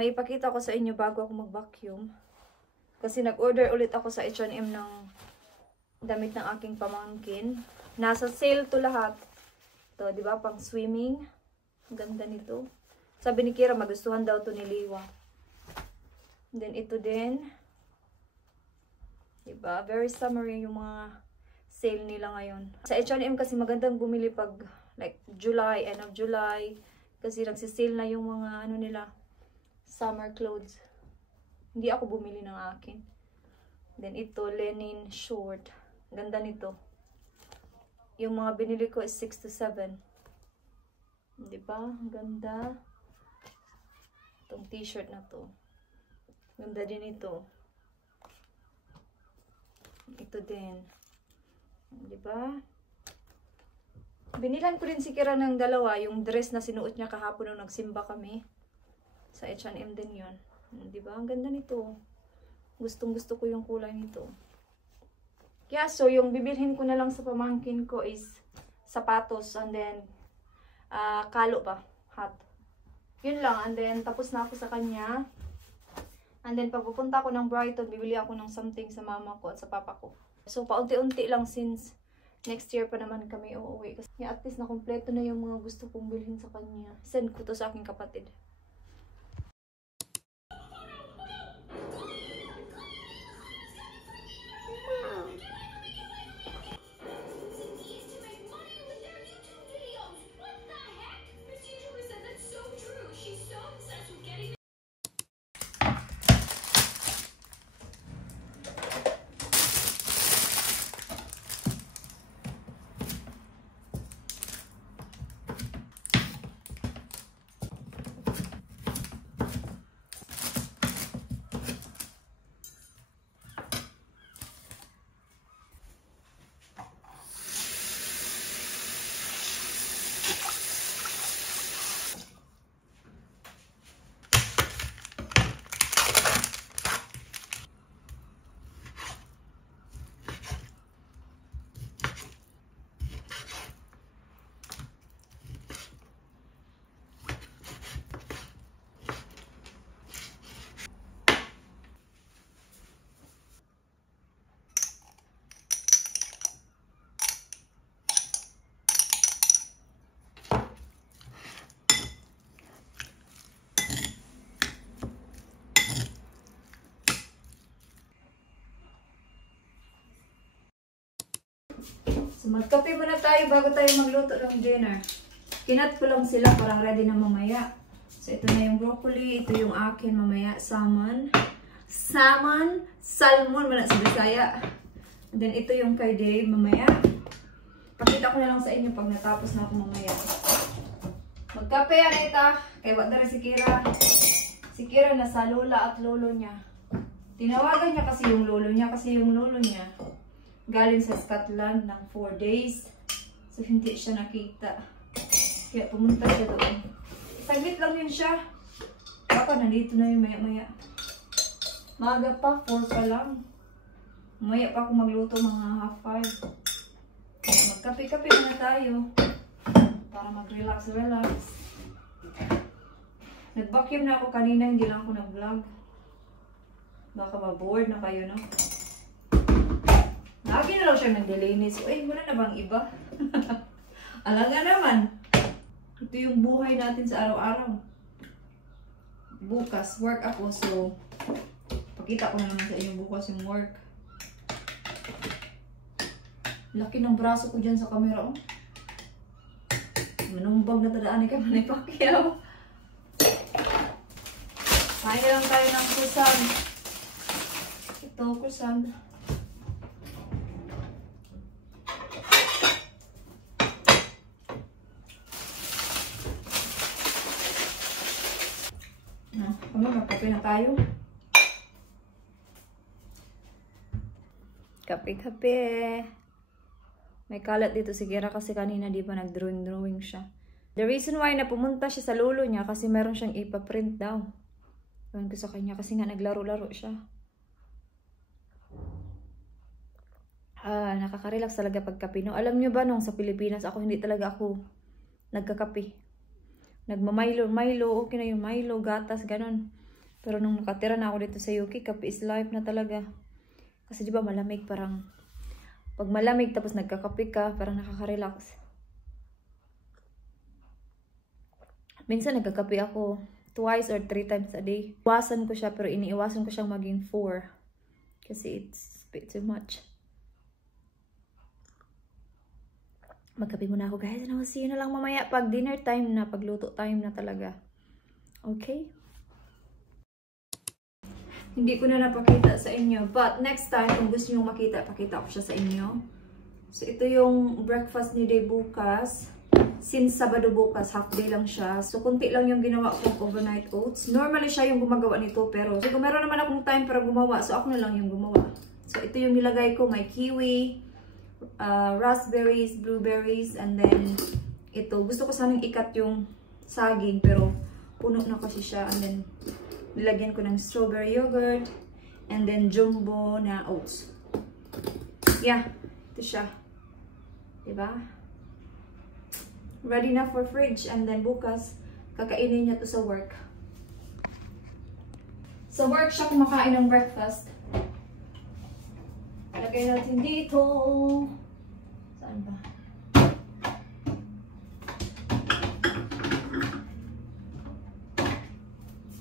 May ipakita ko sa inyo bago ako mag-vacuum. Kasi nag-order ulit ako sa H&M ng damit ng aking pamangkin. Nasa sale to lahat. To, di ba? Pang swimming. Ganda nito. Sabi ni Kira, magustuhan daw to ni Liwa. Then ito din. Diba? Very summery yung mga sale nila ngayon. Sa H&M kasi magandang bumili pag like July, end of July. Kasi nagsisale na yung mga ano nila, summer clothes. Hindi ako bumili ng akin. Then ito, linen short. Ganda nito. Yung mga binili ko is 6 to 7. Diba? Ganda. Itong t-shirt na to. Ganda din ito. Ito din. Diba? Binilan ko din si Kira ng dalawa. Yung dress na sinuot niya kahapon nung nagsimba kami. Sa H&M din yun. Diba? Ang ganda nito. Gustong gusto ko yung kulay nito. Kaya so, yung bibilhin ko na lang sa pamangkin ko is sapatos and then kalo pa. Hat. Yun lang. And then tapos na ako sa kanya. And then pag pupunta ako ng Brighton, bibili ako ng something sa mama ko at sa papa ko. So paunti-unti lang since next year pa naman kami uuwi. Kasi at least na kompleto na yung mga gusto kong bilhin sa kanya. Send ko to sa aking kapatid. So, magkape muna tayo bago tayo magluto ng dinner. Kinat ko lang sila, parang ready na mamaya. So, ito na yung broccoli. Ito yung akin mamaya. Salmon. Salmon muna sa Bisaya. And then, ito yung kay Dave mamaya. Pakita ko na lang sa inyo pag natapos na ako mamaya. Magkape, Anita. Kay Wadara si Kira. Si Kira nasa lola at lolo niya. Tinawagan niya kasi yung lolo niya. Kasi yung lolo niya galing sa Scotland ng 4 days. So, hindi siya nakita. Kaya pumunta siya doon. Saglit lang yun siya. Baka nandito na yung maya-maya. Maaga pa, 4 pa lang. Maya pa ako magluto mga half 5. Kaya magkape-kape na tayo. Para mag-relax-relax. Nag-vacuum na ako kanina, hindi lang ako nag-vlog. Baka ma-bored na kayo, no? Lagi na lang siya nag-delinis. Wala na bang iba? Alam nga naman. Ito yung buhay natin sa araw-araw. Bukas, work ako. So, pakita ko na naman sa inyo bukas yung work. Laki ng braso ko dyan sa camera, oh. Manumbag na tadaan ni Manny Pacquiao. Kaya lang tayo ng croissant. Ito, croissant. Magkape na tayo. Kape-kape. May kalat dito si Kira kasi kanina di ba nag-drawing siya. The reason why na pumunta siya sa lolo niya kasi meron siyang ipaprint daw. Ewan ko sa kanya kasi nga naglaro-laro siya. Nakaka-relax talaga pagkape. No? Alam nyo ba nung sa Pilipinas ako hindi talaga ako nagkakape. Nagma-Milo, okay na yung Milo, gatas, ganun. Pero nung nakatira na ako dito sa UK, kape is life na talaga. Kasi di ba malamig, parang pag malamig tapos nagkakape ka, parang nakaka-relax. Minsan nagkakape ako twice or 3 times a day. Iwasan ko siya, pero iniiwasan ko siyang maging 4. Kasi it's a bit too much. Magkape muna ako guys. And I'll see you na lang mamaya pag dinner time na, pagluto time na talaga. Okay? Hindi ko na napakita sa inyo. But next time, kung gusto nyo makita, pakita ko siya sa inyo. So ito yung breakfast ni Day bukas. Since Sabado bukas, half day lang siya. So kunti lang yung ginawa kong overnight oats. Normally siya yung gumagawa nito. Pero kung meron naman akong time para gumawa, so ako na lang yung gumawa. So ito yung nilagay ko. May kiwi, raspberries, blueberries, and then ito. Gusto ko sanang ikat yung saging, pero puno na kasi siya. And then nilagyan ko ng strawberry yogurt, and then jumbo na oats. Yeah, ito siya. Diba? Ready na for fridge, and then bukas, kakainin niya to sa work. Sa work siya kumakain ng breakfast. Lagay natin dito. Saan ba?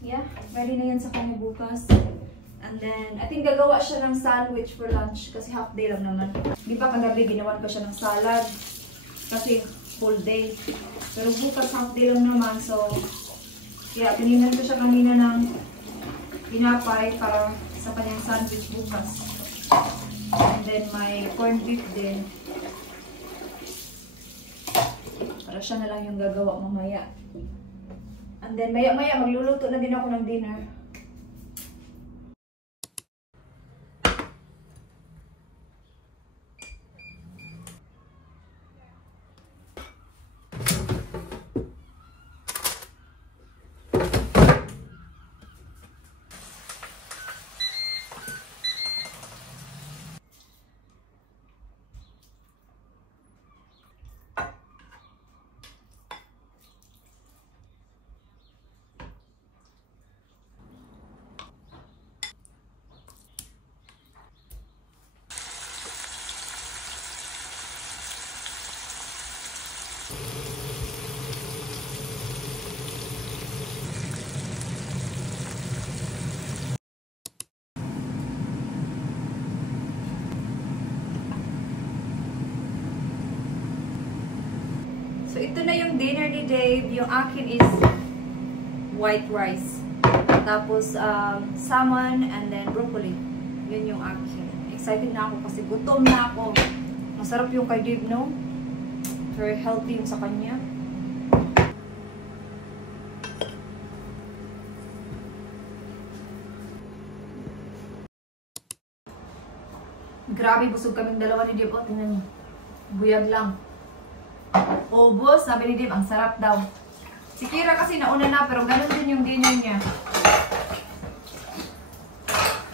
Yeah, ready na yan sa kanya bukas. And then, I think gagawa siya ng sandwich for lunch kasi half day lang naman. Di ba kagabi ginawan ko siya ng salad kasi full day. Pero bukas half day lang naman, so kaya tininan ko siya kanina ng pinapay para sa kanyang sandwich bukas. And then may corned beef din. Para siya na lang yung gagawa mamaya. And then maya-maya magluluto na din ako ng dinner. So, ito na yung dinner ni Dave. Yung akin is white rice. Tapos, salmon and then broccoli. Yun yung akin. Excited na ako kasi gutom na ako. Masarap yung kay Dave, no? Very healthy yung sa kanya. Grabe, busog kaming dalawa ni Dave. O, tingnan niyo. Buyag lang. Ubos, sabi ni Dave, ang sarap daw. Si Kira kasi nauna na, pero ganun din yung dinner niya.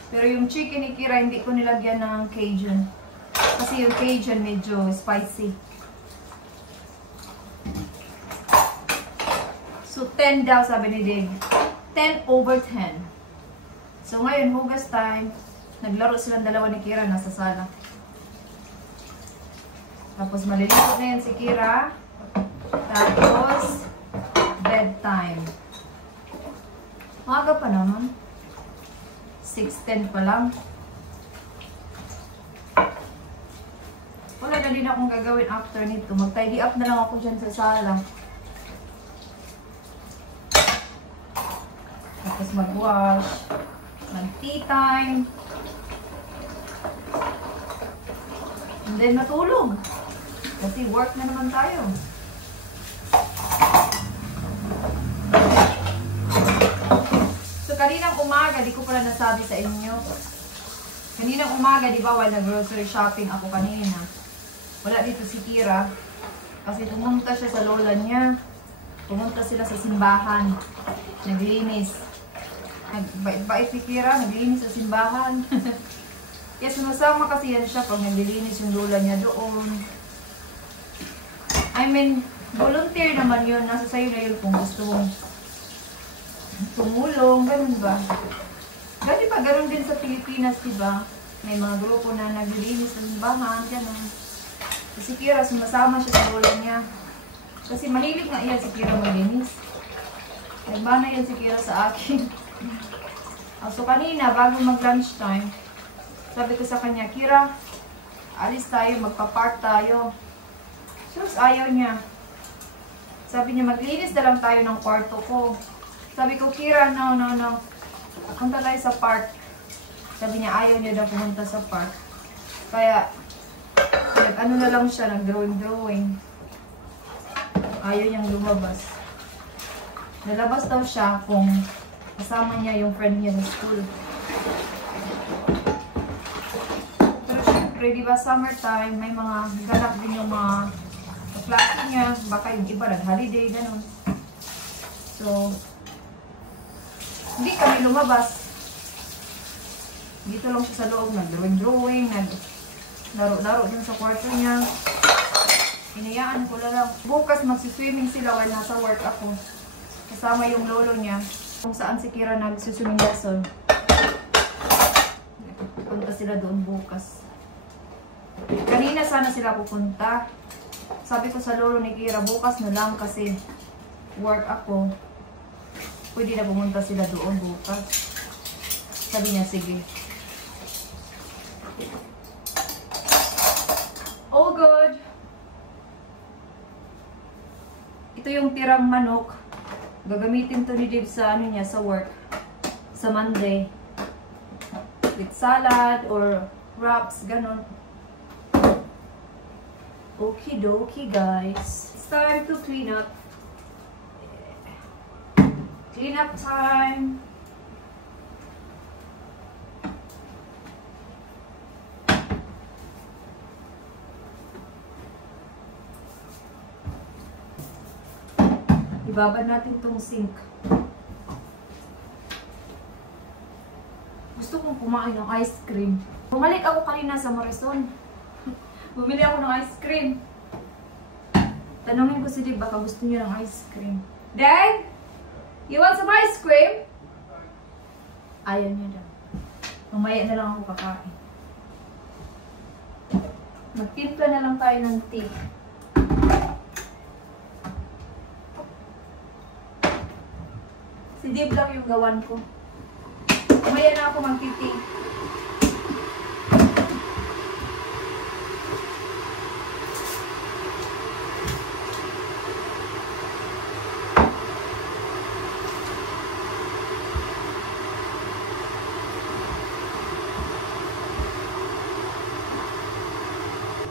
Pero yung chicken ni Kira, hindi ko nilagyan ng Cajun. Kasi yung Cajun medyo spicy. So, 10 daw, sabi ni Dave. 10/10. So, ngayon, hugas time. Naglaro silang dalawa ni Kira, nasa sala. Tapos malilipat na yan si Kira. Tapos bedtime. Maaga pa naman. 6:10 pa lang. Wala na din akong gagawin after nito. Mag-tidy up na lang ako dyan sa sala. Tapos mag-wash. Mag-tea time. And then matulog. Kasi work na naman tayo. So, kaninang umaga, di ko pala nasabi sa inyo. Kaninang umaga, di ba, while nag-grocery shopping ako kanina, wala dito si Kira. Kasi pumunta siya sa lola niya. Pumunta sila sa simbahan. Naglinis. Nagbait si Kira, naglinis sa simbahan. Kaya sumasama kasi yan siya pag naglilinis yung lola niya doon. I mean, volunteer naman yun. Nasa sayo na yun kung gusto mong tumulong, ganun ba? Dati pa, ganun din sa Pilipinas, diba? May mga grupo na naglilinis ng simbahan, ganun. Si Kira, sumasama siya sa lola niya. Kasi mahilig nga iyan si Kira maglinis. Nagmana yan si Kira sa akin. So kanina, bago mag-lunch time, sabi ko sa kanya, Kira, alis tayo, magpa-park tayo. Sus, ayaw niya. Sabi niya, maglinis na lang tayo ng kwarto ko. Sabi ko, Kira, no. Punta tayo sa park. Sabi niya, ayaw niya daw pumunta sa park. Kaya, ano na lang siya, nag-drawing. Ayaw niyang lumabas. Nalabas daw siya kung kasama niya yung friend niya sa school. Pero syempre, di ba, summertime, may mga ganap din yung mga klase niya. Baka yung iba, nag-holiday, ganun. So, hindi kami lumabas. Dito lang siya sa loob, nag-drawing, nag-laro-laro din sa kwarto niya. Inayaan ko lang. Bukas magsiswimming sila while nasa work ako. Kasama yung lolo niya. Kung saan si Kira nagsuswimming lesson. Punta sila doon bukas. Kanina sana sila pupunta. Sabi ko sa lolo ni Kira, bukas na lang kasi work ako. Pwede na pumunta sila doon bukas. Sabi niya, sige. All good. Ito yung tirang manok. Gagamitin to ni Dave sa ano niya, sa work. Sa Monday. With salad or wraps, ganon. Okie dokie guys. It's time to clean up. Clean up time. Ibabad natin tong sink. Gusto kong kumain ng ice cream. Bumalik ako kanina sa Morrison. Bumili ako ng ice cream. Tanungin ko si Dave, baka gusto niya ng ice cream. Dad? You want some ice cream? Ayaw niya daw. Mamaya na lang ako kakain. Magtimpla na lang tayo ng tea. Si Dave lang yung gawan ko. Mamaya na ako magtiting.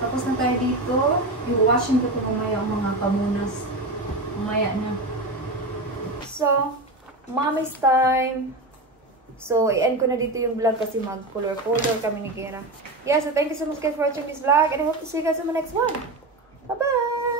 Tapos na tayo dito. I-washing ko ito mamaya ang mga pamunas. Mamaya na. So, mommy's time. So, i-end ko na dito yung vlog kasi mag-color-color kami ni Kira. Yeah, so thank you so much guys for watching this vlog and I hope to see you guys on the next one. Bye-bye!